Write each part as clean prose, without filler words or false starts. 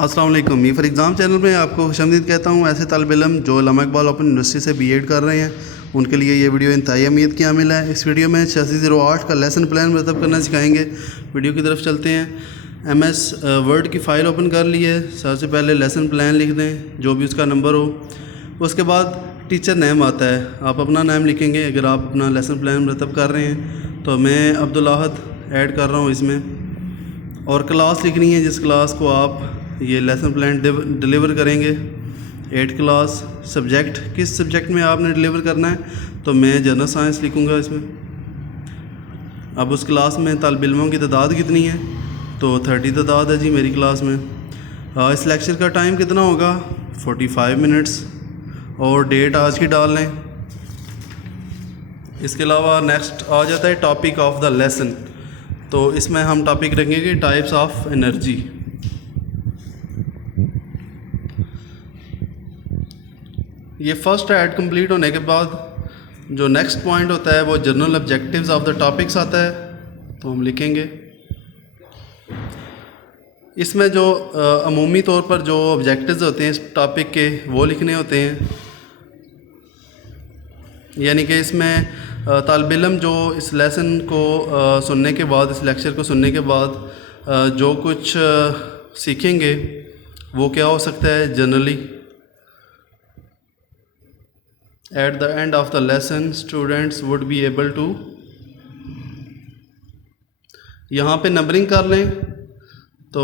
अस्सलाम वालेकुम। Me for exam channel में आपको खुशामदीद कहता हूँ। ऐसे तालिब इल्म जो अल्लामा इकबाल ओपन यूनिवर्सिटी से बीएड कर रहे हैं उनके लिए ये वीडियो इंतहाई अहमियत की हामिल है। इस वीडियो में 8608 का लेसन प्लान मरतब करना सिखाएंगे। वीडियो की तरफ चलते हैं। MS वर्ड की फ़ाइल ओपन कर ली है। सबसे पहले लेसन प्लान लिख दें, जो भी उसका नंबर हो। उसके बाद टीचर नेम आता है, आप अपना नाम लिखेंगे अगर आप अपना लेसन प्लान मरतब कर रहे हैं। तो मैं अब्दुल अहद ऐड कर रहा हूँ इसमें। और क्लास लिखनी है जिस क्लास को आप ये लेसन प्लान डिलीवर करेंगे। 8 क्लास। सब्जेक्ट किस सब्जेक्ट में आपने डिलीवर करना है, तो मैं जनरल साइंस लिखूँगा इसमें। अब उस क्लास में तालिब इल्मों की तादाद कितनी है, तो 30 तादाद है जी मेरी क्लास में। इस लेक्चर का टाइम कितना होगा, 45 मिनट्स। और डेट आज की डाल लें। इसके अलावा नेक्स्ट आ जाता है टॉपिक ऑफ द लेसन। तो इसमें हम टॉपिक रखेंगे टाइप्स ऑफ एनर्जी। ये फर्स्ट ऐड कंप्लीट होने के बाद जो नेक्स्ट पॉइंट होता है वो general objectives of the topics आता है, तो हम लिखेंगे इसमें जो अमूमी तौर पर जो ऑब्जेक्टिव्स होते हैं इस टॉपिक के वो लिखने होते हैं। यानी कि इसमें तालिब इल्म जो इस लेसन को सुनने के बाद, इस लेक्चर को सुनने के बाद जो कुछ सीखेंगे वो क्या हो सकता है generally. At the end of the lesson, students would be able to, यहाँ पे नंबरिंग कर लें। तो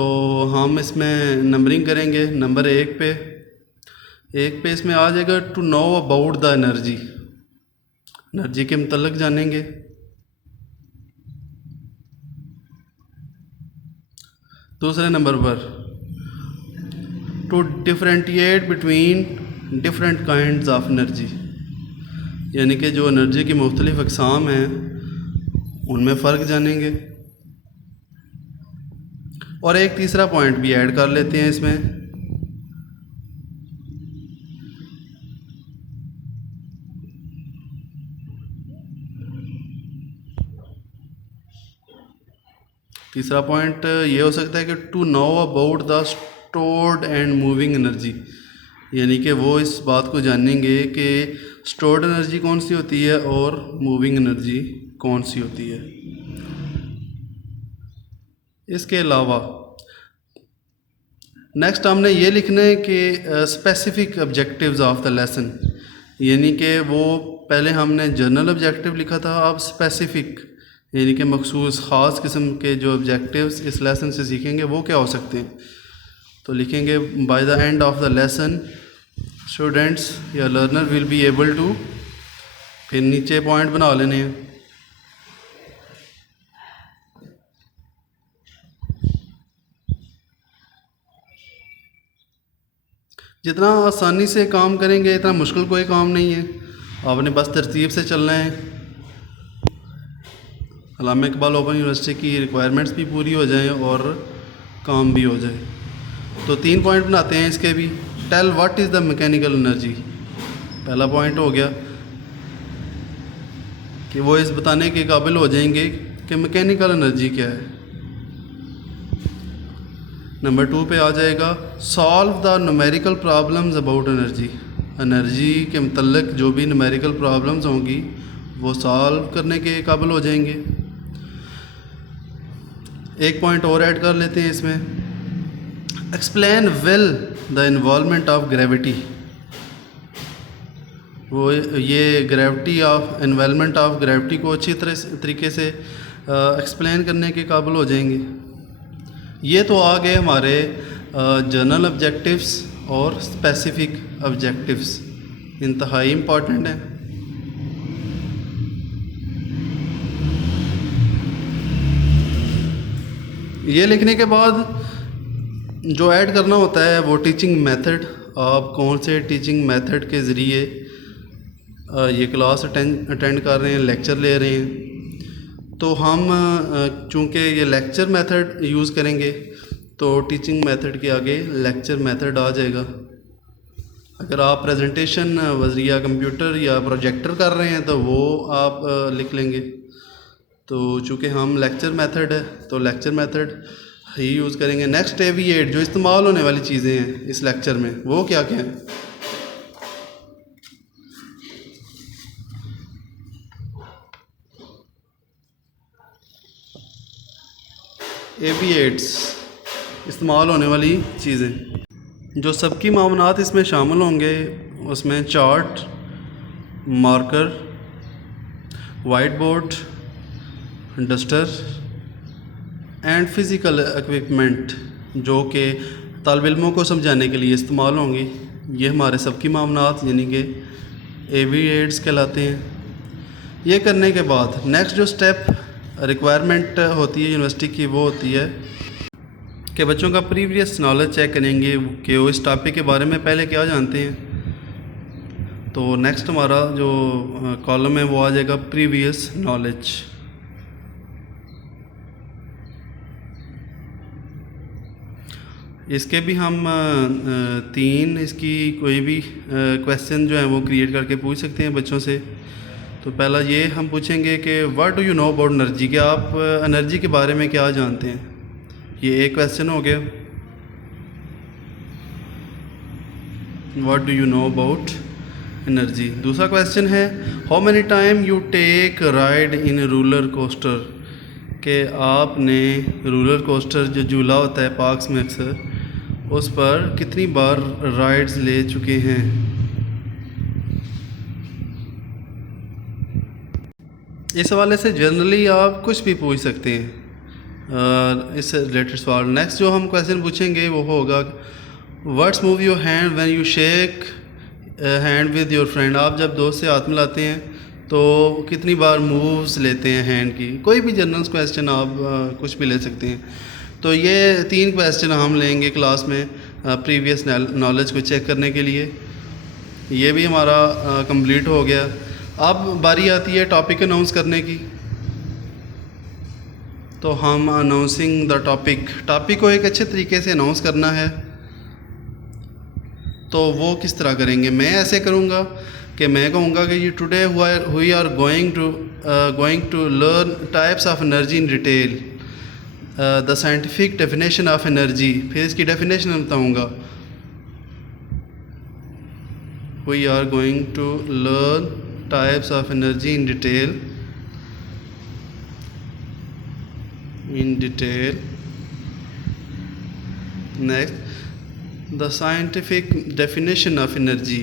हम इसमें नंबरिंग करेंगे नंबर 1 पे इसमें आ जाएगा to know about the energy, energy के मतलब जानेंगे। दूसरे नंबर पर to differentiate between different kinds of energy, यानी कि जो एनर्जी की मुख्तलिफ अक़साम हैं उनमें फ़र्क जानेंगे। और एक तीसरा पॉइंट भी ऐड कर लेते हैं इसमें। तीसरा पॉइंट ये हो सकता है कि to know about the stored and moving energy, यानी कि वो इस बात को जानेंगे कि स्टोर्ड एनर्जी कौन सी होती है और मूविंग एनर्जी कौन सी होती है। इसके अलावा नेक्स्ट हमने ये लिखना है कि specific objectives of the lesson, यानी कि वो पहले हमने जनरल ऑब्जेक्टिव लिखा था, अब स्पेसिफिक यानी कि मखसूस ख़ास किस्म के जो ऑब्जेक्टिव्स इस लेसन से सीखेंगे वो क्या हो सकते हैं। तो लिखेंगे by the end of the lesson students या learner will be able to, फिर नीचे पॉइंट बना लेने हैं। जितना आसानी से काम करेंगे इतना मुश्किल कोई काम नहीं है, आपने बस तरतीब से चलना है। अल्लामा इकबाल ओपन यूनिवर्सिटी की रिक्वायरमेंट्स भी पूरी हो जाएं और काम भी हो जाए। तो 3 पॉइंट बनाते हैं इसके भी। Tell what is the mechanical energy, पहला पॉइंट हो गया कि वो इस बताने के काबिल हो जाएंगे कि मैकेनिकल एनर्जी क्या है। नंबर 2 पे आ जाएगा solve the numerical problems about energy, energy के मतलब जो भी न्यूमेरिकल प्रॉब्लम्स होंगी वो सॉल्व करने के काबिल हो जाएंगे। एक पॉइंट और ऐड कर लेते हैं इसमें। Explain well the involvement of gravity, वो ये gravity of involvement of gravity को अच्छी तरीके से एक्सप्लेन करने के काबिल हो जाएंगे। ये तो आ गए हमारे जनरल ऑब्जेक्टिव्स और स्पेसिफिक ऑब्जेक्टिव्स, इंतहाई इम्पॉर्टेंट हैं। ये लिखने के बाद जो ऐड करना होता है वो टीचिंग मेथड, आप कौन से टीचिंग मेथड के ज़रिए ये क्लास अटेंड कर रहे हैं, लेक्चर ले रहे हैं। तो हम चूँकि ये लेक्चर मेथड यूज़ करेंगे तो टीचिंग मेथड के आगे लेक्चर मेथड आ जाएगा। अगर आप प्रेजेंटेशन वज़रिया कंप्यूटर या प्रोजेक्टर कर रहे हैं तो वो आप लिख लेंगे। तो चूँकि हम लेक्चर मेथड है तो लेक्चर मेथड ही यूज़ करेंगे। नेक्स्ट एविएट, जो इस्तेमाल होने वाली चीज़ें हैं इस लेक्चर में, वो क्या क्या हैं? एविएट्स, इस्तेमाल होने वाली चीज़ें। जो सबकी मामलात इसमें शामिल होंगे उसमें chart, marker, white board, duster and physical equipment, जो कि तालिब इल्मों को समझाने के लिए इस्तेमाल होंगी। ये हमारे सबकी मामलात यानी कि एविएट्स कहलाते हैं। ये करने के बाद नेक्स्ट जो स्टेप रिक्वायरमेंट होती है यूनिवर्सिटी की, वो होती है कि बच्चों का प्रीवियस नॉलेज चेक करेंगे कि वो इस टॉपिक के बारे में पहले क्या जानते हैं। तो नेक्स्ट हमारा जो कॉलम है वो आ जाएगा प्रीवियस नॉलेज। इसके भी हम तीन इसकी कोई भी क्वेश्चन जो है वो क्रिएट करके पूछ सकते हैं बच्चों से। तो पहला ये हम पूछेंगे कि what do you know about energy, कि आप एनर्जी के बारे में क्या जानते हैं। ये एक क्वेश्चन हो गया, what do you know about energy. दूसरा क्वेश्चन है how many time you take ride in roller coaster, कि आपने रोलर कोस्टर जो झूला होता है पार्क्स में अक्सर, उस पर कितनी बार राइड्स ले चुके हैं। इस हवाले से जनरली आप कुछ भी पूछ सकते हैं इससे रिलेटेड सवाल। नेक्स्ट जो हम क्वेश्चन पूछेंगे वो होगा what's move your hand when you shake hand with your friend, आप जब दोस्त से हाथ मिलाते हैं तो कितनी बार मूव्स लेते हैं हैंड की। कोई भी जनरल क्वेश्चन आप कुछ भी ले सकते हैं। तो ये तीन क्वेश्चन हम लेंगे क्लास में प्रीवियस नॉलेज को चेक करने के लिए। ये भी हमारा कंप्लीट हो गया। अब बारी आती है टॉपिक अनाउंस करने की। तो हम अनाउंसिंग द टॉपिक को एक अच्छे तरीके से अनाउंस करना है। तो वो किस तरह करेंगे? मैं ऐसे करूँगा कि मैं कहूँगा कि ये today we are going to learn types of energy in detail, the scientific definition of energy. फिर इसकी डेफिनेशन बताऊँगा। We are going to learn types of energy in detail next the scientific definition of energy,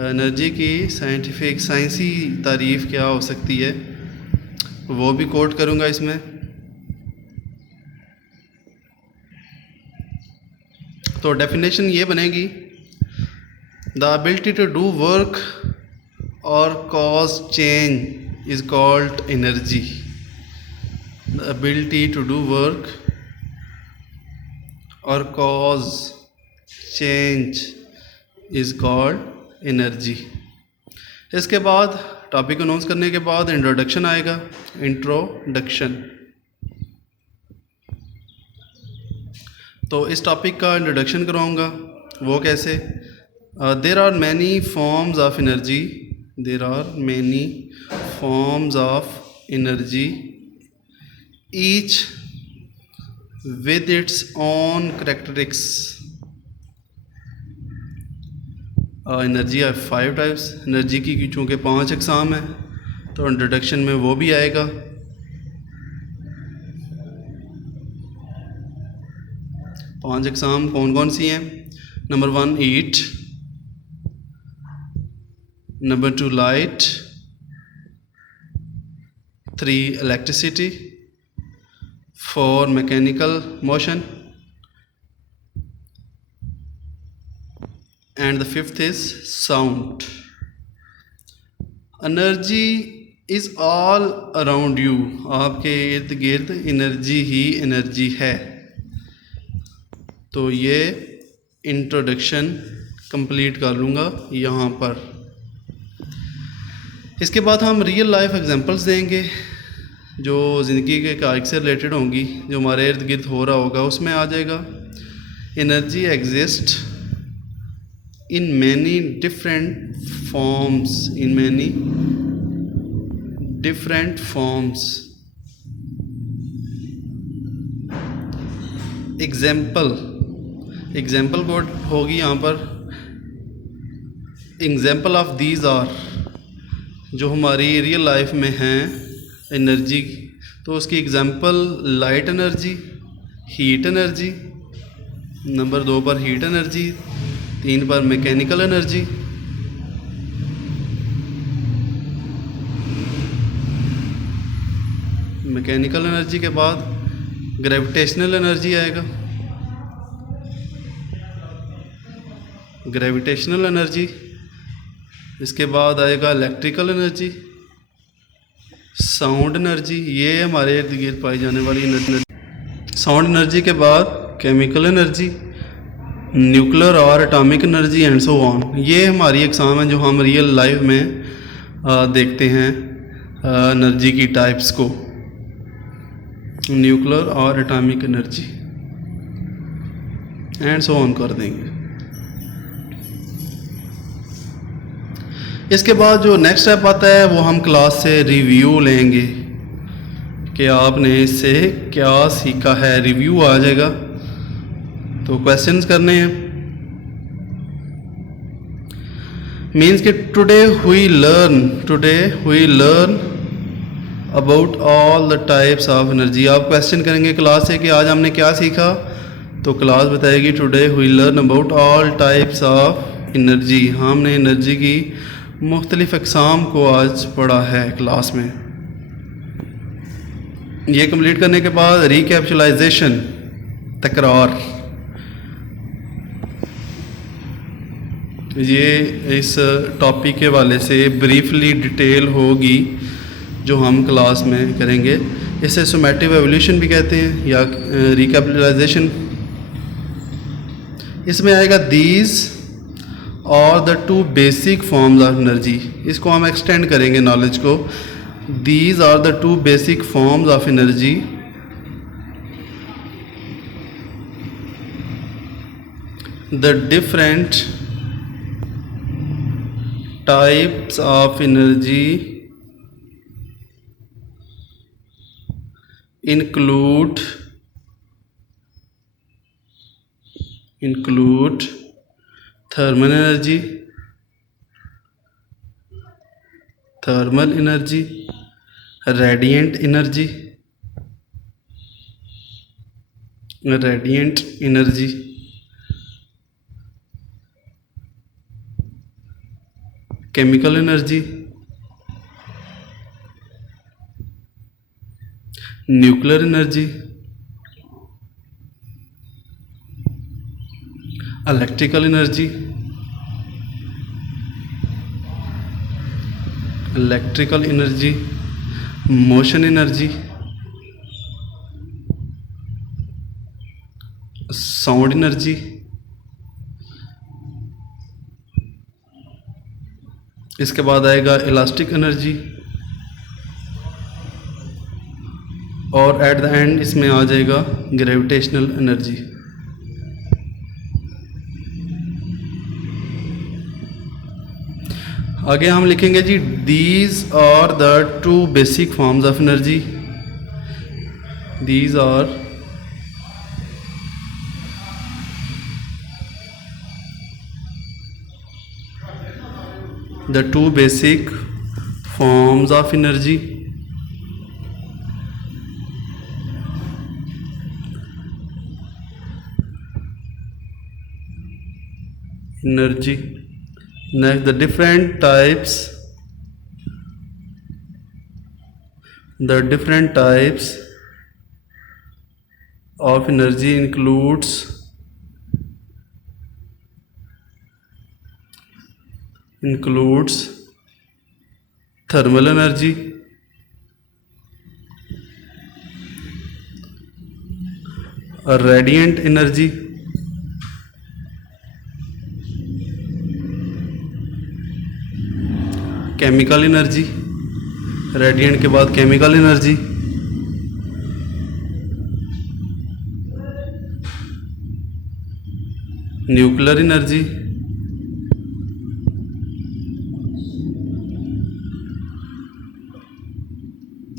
energy की scientific साइंसी तारीफ़ क्या हो सकती है, वो भी कोट करूँगा इसमें। तो डेफिनेशन ये बनेगी, the ability to do work और cause change is called energy. The ability to do work or cause change is called energy। इसके बाद टॉपिक अनाउंस करने के बाद इंट्रोडक्शन आएगा, इंट्रोडक्शन। तो इस टॉपिक का इंट्रोडक्शन कराऊंगा। वो कैसे? There are many forms of energy, there are many forms of energy, each with its own characteristics। Energy है 5 टाइप्स। एनर्जी की चूँकि 5 अक़साम है तो इंट्रोडक्शन में वो भी आएगा। पांच अक़साम कौन कौन सी हैं? Number 1 heat, number 2 light, 3 electricity, 4 mechanical motion and the 5th is sound। Energy is all around you, आपके इर्द गिर्द एनर्जी ही एनर्जी है। तो ये इंट्रोडक्शन कंप्लीट कर लूँगा यहाँ पर। इसके बाद हम रियल लाइफ एग्जांपल्स देंगे जो ज़िंदगी के कार्य से रिलेटेड होंगी, जो हमारे इर्द गिर्द हो रहा होगा। उसमें आ जाएगा energy exist in many different forms, in many different forms. Example code होगी यहाँ पर। एग्जाम्पल ऑफ दीज आर, जो हमारी रियल लाइफ में हैं एनर्जी, तो उसकी example light energy, heat energy, number 2 पर हीट एनर्जी, 3 पर मैकेनिकल एनर्जी, मैकेनिकल एनर्जी के बाद ग्रेविटेशनल एनर्जी आएगा, ग्रेविटेशनल एनर्जी, इसके बाद आएगा इलेक्ट्रिकल एनर्जी, साउंड एनर्जी, ये हमारे इर्द गिर्द पाई जाने वाली एनर्जी। साउंड एनर्जी के बाद केमिकल एनर्जी, न्यूक्लियर और atomic energy and so on. ये हमारी एग्जाम है जो हम रियल लाइफ में देखते हैं एनर्जी की टाइप्स को, न्यूक्लियर और atomic energy and so on कर देंगे। इसके बाद जो नेक्स्ट स्टेप आता है वो हम क्लास से रिव्यू लेंगे कि आपने इससे क्या सीखा है, रिव्यू आ जाएगा। तो क्वेश्चंस करने हैं। मीन्स कि today we learn about all the types of energy. आप क्वेश्चन करेंगे क्लास से कि आज हमने क्या सीखा, तो क्लास बताएगी today we learn about all types of energy. हमने एनर्जी की मुख्तलिफ अक़साम को आज पढ़ा है क्लास में। ये कंप्लीट करने के बाद रिकैप्चुलाइजेशन, तकरार, ये इस टॉपिक के वाले से ब्रीफली डिटेल होगी जो हम क्लास में करेंगे। इसे सोमैटिव एवोल्यूशन भी कहते हैं या रिकैप्चुलाइजेशन। इसमें आएगा दीज और the 2 basic forms of energy. इसको हम एक्सटेंड करेंगे नॉलेज को। These are the 2 basic forms of energy, the different types of energy include thermal energy, radiant energy, chemical energy, nuclear energy, electrical energy, motion energy, sound energy, इसके बाद आएगा elastic energy, और at the end इसमें आ जाएगा gravitational energy. आगे हम लिखेंगे जी these are the 2 basic forms of energy. These are the 2 basic forms of energy. Next, the different types of energy includes thermal energy, radiant energy, chemical energy, radiant के बाद chemical energy, nuclear energy,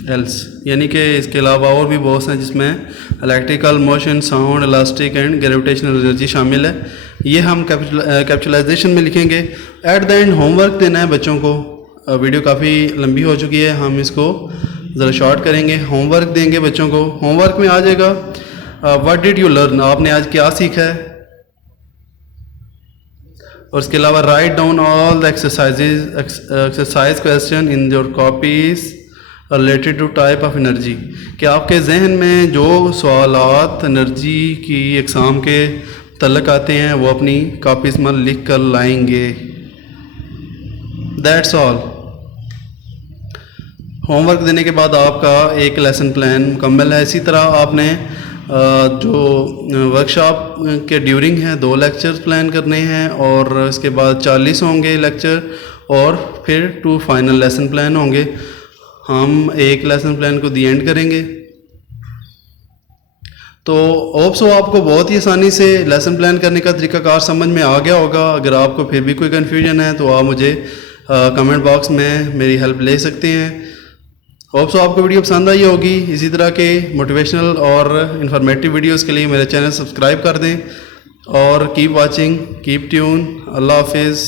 else, यानी कि इसके अलावा और भी बहुत हैं जिसमें electrical, motion, sound, elastic and gravitational energy शामिल है। ये हम कैप्चुलाइजेशन में लिखेंगे। एट द एंड होमवर्क देना है बच्चों को। वीडियो काफ़ी लंबी हो चुकी है, हम इसको ज़रा शॉर्ट करेंगे। होमवर्क देंगे बच्चों को। होमवर्क में आ जाएगा व्हाट डिड यू लर्न, आपने आज क्या सीखा है। और इसके अलावा write down all the exercise question in your copies related to type of energy, कि आपके जहन में जो सवालात एनर्जी की एग्ज़ाम के तल्लक आते हैं वो अपनी कॉपीज़ में लिख कर लाएंगे। That's all. होमवर्क देने के बाद आपका एक लेसन प्लान मुकम्मल है। इसी तरह आपने जो वर्कशॉप के ड्यूरिंग है 2 लेक्चर्स प्लान करने हैं और इसके बाद 40 होंगे लेक्चर और फिर 2 फाइनल लेसन प्लान होंगे। हम एक लेसन प्लान को दी एंड करेंगे। तो होप सो आपको बहुत ही आसानी से लेसन प्लान करने का तरीकाकार समझ में आ गया होगा। अगर आपको फिर भी कोई कन्फ्यूजन है तो आप मुझे कमेंट बॉक्स में मेरी हेल्प ले सकते हैं। होप सो आपको वीडियो पसंद आई होगी। इसी तरह के मोटिवेशनल और इन्फॉर्मेटिव वीडियोस के लिए मेरे चैनल सब्सक्राइब कर दें और कीप वाचिंग, कीप ट्यून। अल्लाह हाफिज़।